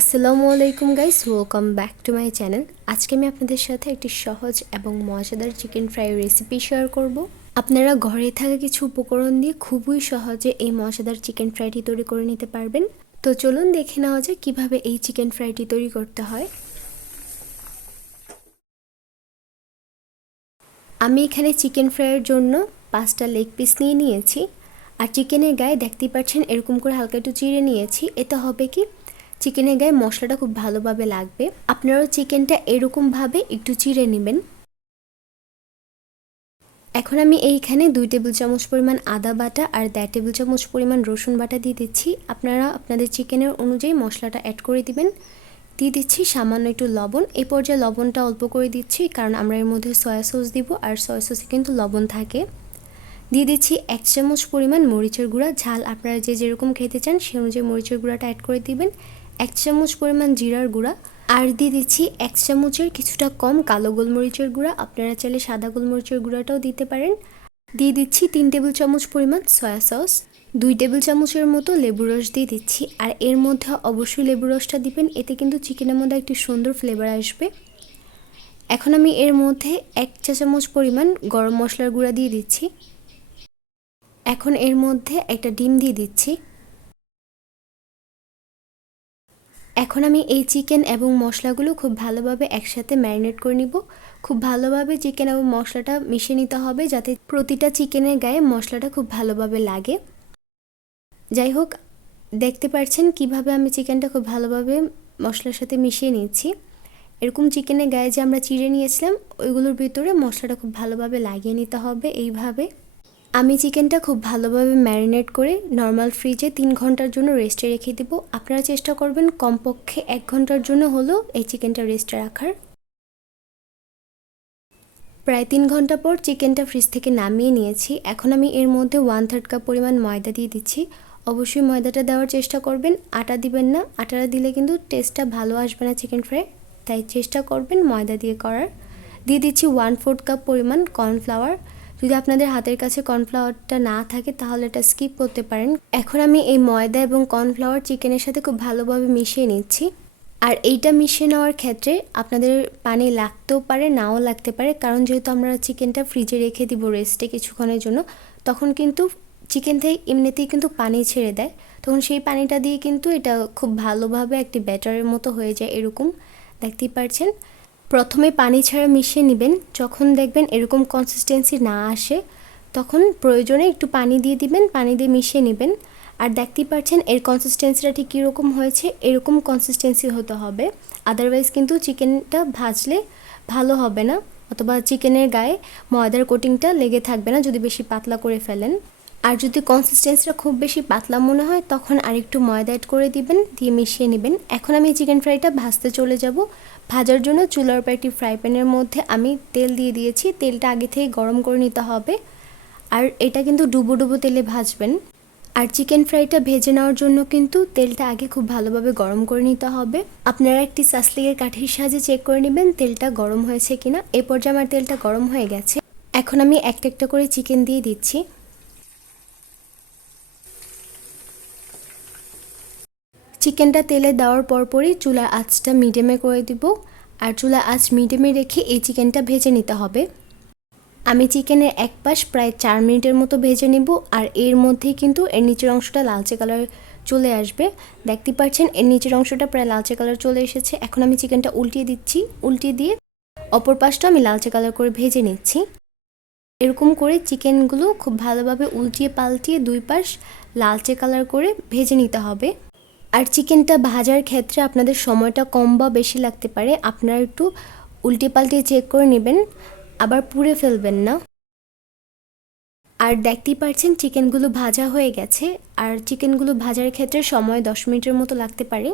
আসসালামু আলাইকুম guys, welcome back to my channel. আজকে আমি আপনাদের সাথে একটি সহজ এবং মজাদার চিকেন ফ্রাই রেসিপি শেয়ার করব। আপনারা ঘরে থাকা কিছু উপকরণ দিয়ে খুবই সহজে এই মজাদার চিকেন ফ্রাইটি তৈরি করে নিতে পারবেন। তো চলুন দেখে নেওয়া যায় কিভাবে এই চিকেন ফ্রাইটি তৈরি করতে হয়। আমি এখানে চিকেন ফ্রাইয়ের জন্য 5টা লেগ পিস নিয়ে নিয়েছি। আর চিকেনের গায়ে দেখতেই পাচ্ছেন এরকম করে হালকা একটু চিড়ে নিয়েছি। এতে হবে কি, চিকেনের গায়ে মশলাটা খুব ভালোভাবে লাগবে। আপনারাও চিকেনটা এরকমভাবে একটু চিড়ে নেবেন। এখন আমি এইখানে 2 টেবিল চামচ পরিমাণ আদা বাটা আর 1.5 টেবিল চামচ পরিমাণ রসুন বাটা দিয়ে দিচ্ছি। আপনারা আপনাদের চিকেনের অনুযায়ী মশলাটা অ্যাড করে দিবেন। দিয়ে দিচ্ছি সামান্য একটু লবণ। এই পর্যায়ে লবণটা অল্প করে দিচ্ছি, কারণ আমরা এর মধ্যে সয়া সস দিব, আর সয়া সসে কিন্তু লবণ থাকে। দিয়ে দিচ্ছি 1 চামচ পরিমাণ মরিচের গুঁড়া। ঝাল আপনারা যে যেরকম খেতে চান সে অনুযায়ী মরিচের গুঁড়াটা অ্যাড করে দিবেন। 1 চামচ পরিমাণ জিরার গুঁড়া, আর দিয়ে দিচ্ছি 1 চামচের কিছুটা কম কালো গোলমরিচের গুঁড়া। আপনারা চাইলে সাদা গোলমরিচের গুঁড়াটাও দিতে পারেন। দিয়ে দিচ্ছি 3 টেবিল চামচ পরিমাণ সয়া সস, 2 টেবিল চামচের মতো লেবু রস দিয়ে দিচ্ছি। আর এর মধ্যে অবশ্যই লেবু রসটা দিবেন, এতে কিন্তু চিকেনের মধ্যে একটি সুন্দর ফ্লেভার আসবে। এখন আমি এর মধ্যে 1 চা চামচ পরিমাণ গরম মশলার গুঁড়া দিয়ে দিচ্ছি। এখন এর মধ্যে একটা ডিম দিয়ে দিচ্ছি। এখন আমি এই চিকেন এবং মশলাগুলো খুব ভালোভাবে একসাথে ম্যারিনেট করে নিব। খুব ভালোভাবে চিকেন এবং মশলাটা মিশিয়ে নিতে হবে, যাতে প্রতিটা চিকেনের গায়ে মশলাটা খুব ভালোভাবে লাগে। যাই হোক, দেখতে পাচ্ছেন কিভাবে আমি চিকেনটা খুব ভালোভাবে মশলার সাথে মিশিয়ে নিচ্ছি। এরকম চিকেনের গায়ে যে আমরা চিড়ে নিয়েছিলাম ওইগুলোর ভিতরে মশলাটা খুব ভালোভাবে লাগিয়ে নিতে হবে। এইভাবে আমি চিকেনটা খুব ভালোভাবে ম্যারিনেট করে নর্মাল ফ্রিজে 3 ঘন্টার জন্য রেস্টে রেখে দেবো। আপনারা চেষ্টা করবেন কমপক্ষে 1 ঘন্টার জন্য হলেও এই চিকেনটা রেস্টে রাখার। প্রায় 3 ঘন্টা পর চিকেনটা ফ্রিজ থেকে নামিয়ে নিয়েছি। এখন আমি এর মধ্যে 1/3 কাপ পরিমাণ ময়দা দিয়ে দিচ্ছি। অবশ্যই ময়দাটা দেওয়ার চেষ্টা করবেন, আটা দিবেন না। আটাটা দিলে কিন্তু টেস্টটা ভালো আসবে না চিকেন ফ্রাই, তাই চেষ্টা করবেন ময়দা দিয়ে করার। দিয়ে দিচ্ছি 1/4 কাপ পরিমাণ কর্নফ্লাওয়ার। যদি আপনাদের হাতের কাছে কর্নফ্লাওয়ারটা না থাকে তাহলে এটা স্কিপ করতে পারেন। এখন আমি এই ময়দা এবং কর্নফ্লাওয়ার চিকেনের সাথে খুব ভালোভাবে মিশিয়ে নিচ্ছি। আর এইটা মিশিয়ে নেওয়ার ক্ষেত্রে আপনাদের পানি লাগতেও পারে, নাও লাগতে পারে, কারণ যেহেতু আমরা চিকেনটা ফ্রিজে রেখে দিব রেস্টে কিছুক্ষণের জন্য, তখন কিন্তু চিকেন থেকে এমনিতেই কিন্তু পানি ছেড়ে দেয়। তখন সেই পানিটা দিয়ে কিন্তু এটা খুব ভালোভাবে একটি ব্যাটারের মতো হয়ে যায়। এরকম দেখতেই পাচ্ছেন। প্রথমে পানি ছাড়া মিশিয়ে নেবেন। যখন দেখবেন এরকম কনসিস্টেন্সি না আসে তখন প্রয়োজনে একটু পানি দিয়ে দিবেন, পানি দিয়ে মিশিয়ে নেবেন। আর দেখতেই পাচ্ছেন এর কনসিস্টেন্সিটা ঠিক কীরকম হয়েছে, এরকম কনসিস্টেন্সি হতে হবে। আদারওয়াইজ কিন্তু চিকেনটা ভাজলে ভালো হবে না, অথবা চিকেনের গায়ে ময়দার কোটিংটা লেগে থাকবে না যদি বেশি পাতলা করে ফেলেন। আর যদি কনসিস্টেন্সিটা খুব বেশি পাতলা মনে হয় তখন আরেকটু ময়দা অ্যাড করে দিবেন, দিয়ে মিশিয়ে নেবেন। এখন আমি চিকেন ফ্রাইটা ভাজতে চলে যাব। ভাজার জন্য চুলার উপর একটি ফ্রাই প্যানের মধ্যে আমি তেল দিয়ে দিয়েছি। তেলটা আগে থেকে গরম করে নিতে হবে, আর এটা কিন্তু ডুবো ডুবো তেলে ভাজবেন। আর চিকেন ফ্রাইটা ভেজে নেওয়ার জন্য কিন্তু তেলটা আগে খুব ভালোভাবে গরম করে নিতে হবে। আপনারা একটি সাসলিকের কাঠির সাহায্যে চেক করে নেবেন তেলটা গরম হয়েছে কিনা। এই পর্যায়ে আমার তেলটা গরম হয়ে গেছে। এখন আমি একটা একটা করে চিকেন দিয়ে দিচ্ছি। চিকেনটা তেলে দেওয়ার পরপরই চুলার আঁচটা মিডিয়ামে করে দিব, আর চুলার আঁচ মিডিয়ামে রেখে এই চিকেনটা ভেজে নিতে হবে। আমি চিকেনের এক পাশ প্রায় 4 মিনিটের মতো ভেজে নেব, আর এর মধ্যেই কিন্তু এর নিচের অংশটা লালচে কালার চলে আসবে। দেখতে পাচ্ছেন এর নিচের অংশটা প্রায় লালচে কালার চলে এসেছে। এখন আমি চিকেনটা উল্টিয়ে দিচ্ছি, উল্টিয়ে দিয়ে অপর পাশটা আমি লালচে কালার করে ভেজে নিচ্ছি। এরকম করে চিকেনগুলো খুব ভালোভাবে উল্টিয়ে পাল্টিয়ে 2 পাশ লালচে কালার করে ভেজে নিতে হবে। আর চিকেনটা ভাজার ক্ষেত্রে আপনাদের সময়টা কম বা বেশি লাগতে পারে, আপনারা একটু উল্টে পাল্টে চেক করে নেবেন, আবার পুড়ে ফেলবেন না। আর দেখতেই পাচ্ছেন চিকেনগুলো ভাজা হয়ে গেছে। আর চিকেনগুলো ভাজার ক্ষেত্রে সময় 10 মিনিটের মতো লাগতে পারে।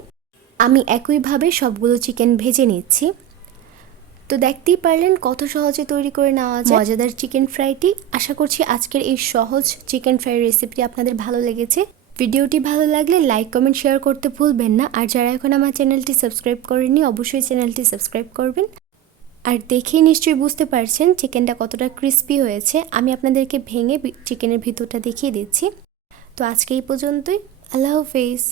আমি একইভাবে সবগুলো চিকেন ভেজে নিচ্ছি। তো দেখতেই পারলেন কত সহজে তৈরি করে নেওয়া যায় মজাদার চিকেন ফ্রাইটি। আশা করছি আজকের এই সহজ চিকেন ফ্রাই রেসিপিটি আপনাদের ভালো লেগেছে। ভিডিওটি ভালো লাগলে লাইক কমেন্ট শেয়ার করতে ভুলবেন না। আর যারা এখন আমার চ্যানেলটি সাবস্ক্রাইব করেননি অবশ্যই চ্যানেলটি সাবস্ক্রাইব করবেন। আর দেখেই নিশ্চয়ই বুঝতে পারছেন চিকেনটা কতটা ক্রিস্পি হয়েছে। আমি আপনাদেরকে ভেঙে চিকেনের ভিতরটা দেখিয়ে দিচ্ছি। তো আজকে এই পর্যন্তই। আল্লাহ হাফেজ।